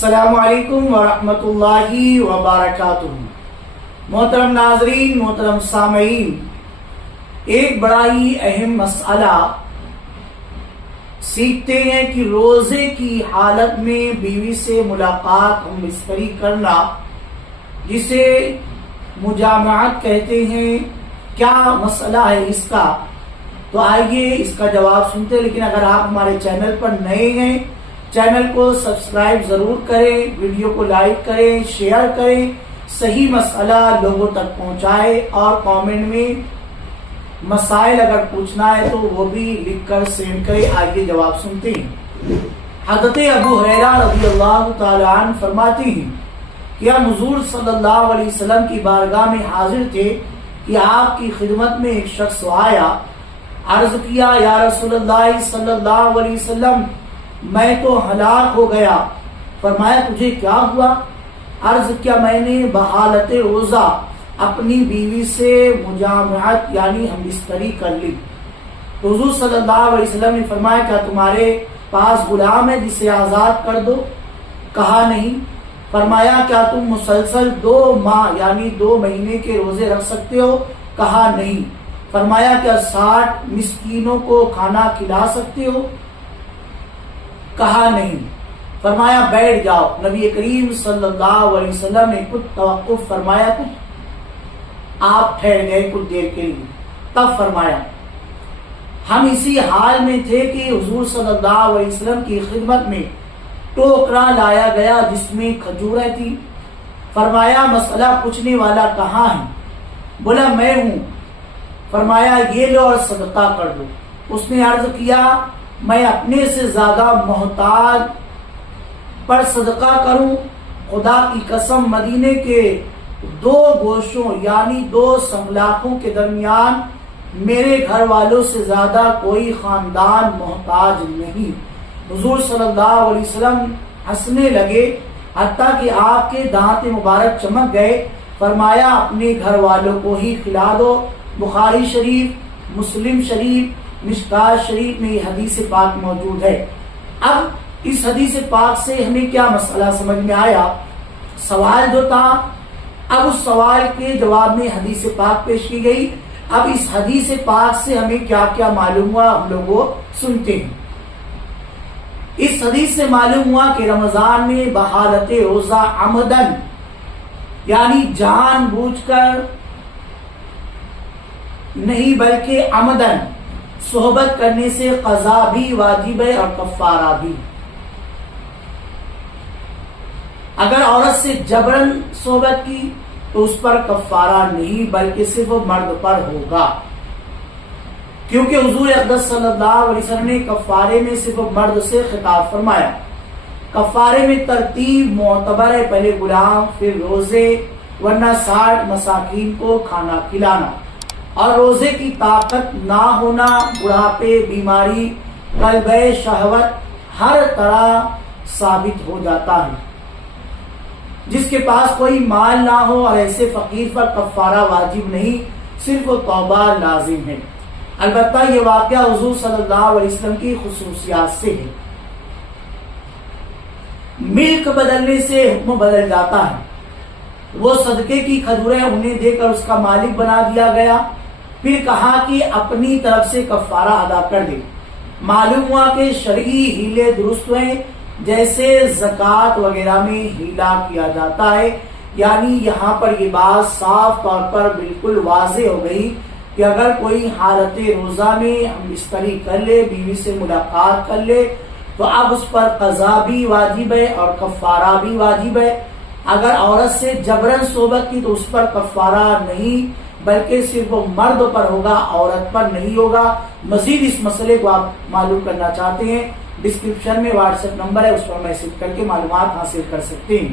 السلام علیکم ورحمۃ اللہ وبرکاتہ۔ محترم ناظرین، محترم سامعین، ایک بڑا ہی اہم مسئلہ سیکھتے ہیں کہ روزے کی حالت میں بیوی سے ملاقات ہم بستری کرنا، جسے مجامعت کہتے ہیں، کیا مسئلہ ہے اس کا؟ تو آئیے اس کا جواب سنتے ہیں۔ لیکن اگر آپ ہمارے چینل پر نئے ہیں، چینل کو سبسکرائب ضرور کریں، ویڈیو کو لائک کریں، شیئر کریں، صحیح مسئلہ لوگوں تک پہنچائے، اور کامنٹ میں مسائل اگر پوچھنا ہے تو وہ بھی لکھ کر سینڈ کریں۔ آئیے جواب سنتے ہیں۔ حضرت ابو ہریرہ رضی اللہ تعالی عنہ فرماتے ہیں کہ ہم حضور صلی اللہ علیہ وسلم کی بارگاہ میں حاضر تھے کہ آپ کی خدمت میں ایک شخص آیا۔ عرض کیا، یا رسول اللہ صلی اللہ علیہ وسلم، میں تو ہلاک ہو گیا۔ فرمایا، تجھے کیا ہوا؟ عرض کیا، میں نے بحالت روزہ اپنی بیوی سے مجامعت یعنی ہم بستری کر لی۔ تو حضور صلی اللہ علیہ وسلم نے فرمایا، کیا تمہارے پاس غلام ہے جسے آزاد کر دو؟ کہا نہیں۔ فرمایا، کیا تم مسلسل 2 ماہ یعنی 2 مہینے کے روزے رکھ سکتے ہو؟ کہا نہیں۔ فرمایا، کیا 60 مسکینوں کو کھانا کھلا سکتے ہو؟ کہا نہیں۔ فرمایا، بیٹھ جاؤ۔ نبی کریم صلی اللہ علیہ وسلم نے کچھ توقف فرمایا، کچھ آپ ٹھہر گئے کچھ دیر کے لیے۔ تب فرمایا، ہم اسی حال میں تھے کہ حضور صلی اللہ علیہ وسلم کی خدمت میں ٹوکرا لایا گیا جس میں کھجوریں تھی۔ فرمایا، مسئلہ پوچھنے والا کہاں ہے؟ بولا، میں ہوں۔ فرمایا، یہ لو اور صدقہ کر دو۔ اس نے عرض کیا، میں اپنے سے زیادہ محتاج پر صدقہ کروں؟ خدا کی قسم، مدینے کے 2 گوشوں یعنی 2 سنگلاخوں کے درمیان میرے گھر والوں سے زیادہ کوئی خاندان محتاج نہیں۔ حضور صلی اللہ علیہ وسلم ہنسنے لگے، حتیٰ کہ آپ کے دانت مبارک چمک گئے۔ فرمایا، اپنے گھر والوں کو ہی کھلا دو۔ بخاری شریف، مسلم شریف، مشکات شریف میں یہ حدیث پاک موجود ہے۔ اب اس حدیث پاک سے ہمیں کیا مسئلہ سمجھ میں آیا؟ سوال جو تھا، اب اس سوال کے جواب میں حدیث پاک پیش کی گئی۔ اب اس حدیث پاک سے ہمیں کیا کیا معلوم ہوا، ہم لوگوں سنتے ہیں۔ اس حدیث سے معلوم ہوا کہ رمضان میں بحالت روزہ عمدن یعنی جان بوجھ کر نہیں بلکہ عمدن صحبت کرنے سے قضا بھی واجب ہے اور کفارہ بھی۔ اگر عورت سے جبرن صحبت کی تو اس پر کفارہ نہیں بلکہ صرف مرد پر ہوگا، کیونکہ حضور اقدس صلی اللہ علیہ وسلم نے کفارے میں صرف مرد سے خطاب فرمایا۔ کفارے میں ترتیب معتبر ہے، پہلے غلام، پھر روزے، ورنہ 60 مساکین کو کھانا کھلانا، اور روزے کی طاقت نہ ہونا، بڑھاپے، بیماری، قلب شہوت ہر طرح ثابت ہو جاتا ہے۔ جس کے پاس کوئی مال نہ ہو اور ایسے فقیر پر کفارہ واجب نہیں، صرف توبہ لازم ہے۔ البتہ یہ واقعہ حضور صلی اللہ علیہ وسلم کی خصوصیات سے ہے۔ ملک بدلنے سے حکم بدل جاتا ہے۔ وہ صدقے کی کھجوریں انہیں دے کر اس کا مالک بنا دیا گیا، پھر کہا کہ اپنی طرف سے کفارہ ادا کر دے۔ معلوم ہوا کہ شرعی ہیلے درست ہوئے، جیسے زکوٰۃ وغیرہ میں ہیلا کیا جاتا ہے۔ یعنی یہاں پر یہ بات صاف طور پر بالکل واضح ہو گئی کہ اگر کوئی حالت روزہ میں ہم بستری کر لے، بیوی سے ملاقات کر لے، تو اب اس پر قضا بھی واجب ہے اور کفارہ بھی واجب ہے۔ اگر عورت سے جبرن صحبت کی تو اس پر کفارہ نہیں بلکہ صرف مرد پر ہوگا، عورت پر نہیں ہوگا۔ مزید اس مسئلے کو آپ معلوم کرنا چاہتے ہیں، ڈسکرپشن میں واٹس ایپ نمبر ہے، اس پر میسج کر کے معلومات حاصل کر سکتے ہیں۔